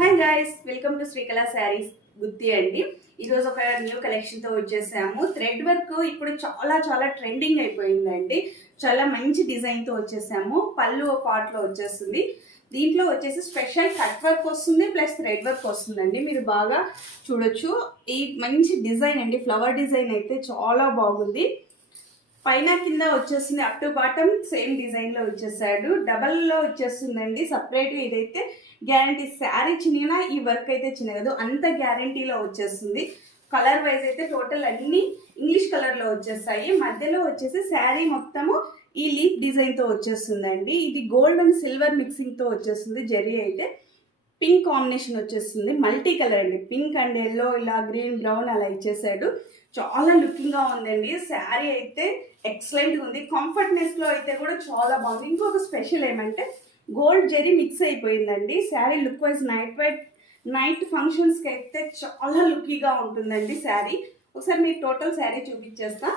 Hi guys, welcome to Srikala Sarees Gutti అండి. ఈరోజు ఒక న్యూ కలెక్షన్తో వచ్చేసాము. థ్రెడ్ వర్క్ ఇప్పుడు చాలా ట్రెండింగ్ అయిపోయిందండి. చాలా మంచి డిజైన్తో వచ్చేసాము. పళ్ళు ఒక పార్ట్లో వచ్చేస్తుంది. దీంట్లో వచ్చేసి స్పెషల్ కట్ వర్క్ వస్తుంది, ప్లస్ థ్రెడ్ వర్క్ వస్తుందండి. మీరు బాగా చూడొచ్చు. ఈ మంచి డిజైన్ అండి, ఫ్లవర్ డిజైన్ అయితే చాలా బాగుంది. పైన కింద వచ్చేస్తుంది, అప్ టు బాటమ్ సేమ్ డిజైన్లో వచ్చేసాడు. డబల్లో వచ్చేస్తుందండి సపరేట్గా. ఇదైతే గ్యారంటీ, శారీ చిన్న ఈ వర్క్ అయితే చిన్నగదు, అంత గ్యారంటీలో వచ్చేస్తుంది. కలర్ వైజ్ అయితే టోటల్ అన్ని ఇంగ్లీష్ కలర్లో వచ్చేస్తాయి. మధ్యలో వచ్చేసి శారీ మొత్తము ఈ లీఫ్ డిజైన్తో వచ్చేస్తుందండి. ఇది గోల్డ్ అండ్ సిల్వర్ మిక్సింగ్తో వచ్చేస్తుంది. జరీ అయితే పింక్ కాంబినేషన్ వచ్చేస్తుంది. మల్టీ కలర్ అండి, పింక్ అండ్ ఎల్లో, ఇలా గ్రీన్ బ్రౌన్ అలా ఇచ్చేసాడు. చాలా లుకింగ్గా ఉందండి. శారీ అయితే ఎక్సలెంట్గా ఉంది. కంఫర్ట్నెస్లో అయితే కూడా చాలా బాగుంది. ఇంకొక స్పెషల్ ఏమంటే గోల్డ్ జరీ మిక్స్ అయిపోయిందండి. శారీ లుక్ వైజ్ నైట్ ఫంక్షన్స్కి అయితే చాలా లుక్కీగా ఉంటుందండి శారీ. ఒకసారి మీకు టోటల్ శారీ చూపించేస్తా.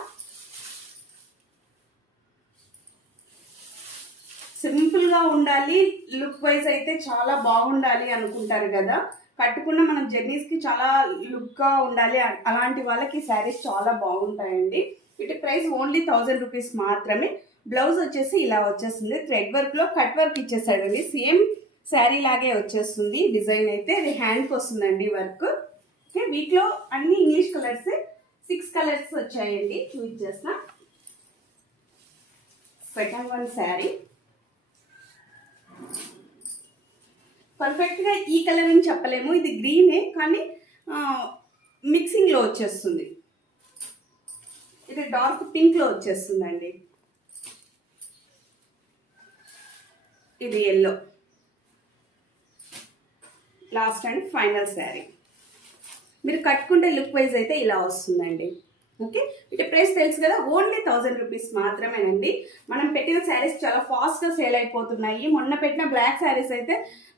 సింపుల్గా ఉండాలి, లుక్ వైజ్ అయితే చాలా బాగుండాలి అనుకుంటారు కదా, కట్టుకున్న మనం జర్నీస్కి చాలా లుక్గా ఉండాలి అలాంటి వాళ్ళకి శారీస్ చాలా బాగుంటాయండి. వీటి ప్రైస్ ఓన్లీ 1000 రూపీస్ మాత్రమే. బ్లౌజ్ వచ్చేసి ఇలా వచ్చేస్తుంది. థ్రెడ్ వర్క్లో కట్ వర్క్ ఇచ్చేసాడండి. సేమ్ శారీ లాగే వచ్చేస్తుంది. డిజైన్ అయితే ఇది హ్యాండ్కి వస్తుందండి వర్క్. ఓకే, వీటిలో అన్ని ఇంగ్లీష్ కలర్స్ 6 కలర్స్ వచ్చాయండి. చూపించేస్తా. సెకండ్ వన్ శారీ పర్ఫెక్ట్గా ఈ కలర్ అని చెప్పలేము, ఇది గ్రీనే కానీ మిక్సింగ్లో వచ్చేస్తుంది. ఇది డార్క్ పింక్లో వచ్చేస్తుందండి. ఇది yellow. Last and final sari. మీరు కట్టుకుంటే లుక్ వైజ్ అయితే ఇలా వస్తుందండి. ఓకే, వీటి ప్రైస్ తెలుసు కదా, ఓన్లీ 1000 రూపీస్ మాత్రమేనండి. మనం పెట్టిన శారీస్ చాలా ఫాస్ట్గా సేల్ అయిపోతున్నాయి. మొన్న పెట్టిన బ్లాక్ శారీస్ అయితే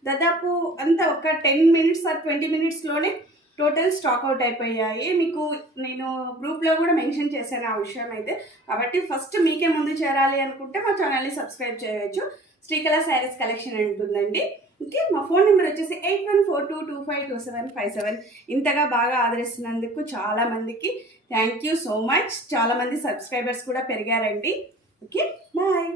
దాదాపు అంతా ఒక 10 మినిట్స్ ఆర్ 20 మినిట్స్లోనే టోటల్ స్టాక్ అవుట్ అయిపోయాయి. మీకు నేను గ్రూప్లో కూడా మెన్షన్ చేశాను ఆ విషయం అయితే. కాబట్టి ఫస్ట్ మీకే ముందు చేరాలి అనుకుంటే మా ఛానల్ని సబ్స్క్రైబ్ చేయవచ్చు. శ్రీకళ శారీస్ కలెక్షన్ ఉంటుందండి. ఓకే, మా ఫోన్ నెంబర్ వచ్చేసి 8142252757. ఇంతగా బాగా ఆదరిస్తున్నందుకు చాలా మందికి థ్యాంక్ యూ సో మచ్. చాలా మంది సబ్స్క్రైబర్స్ కూడా పెరిగారండి. Okay, bye.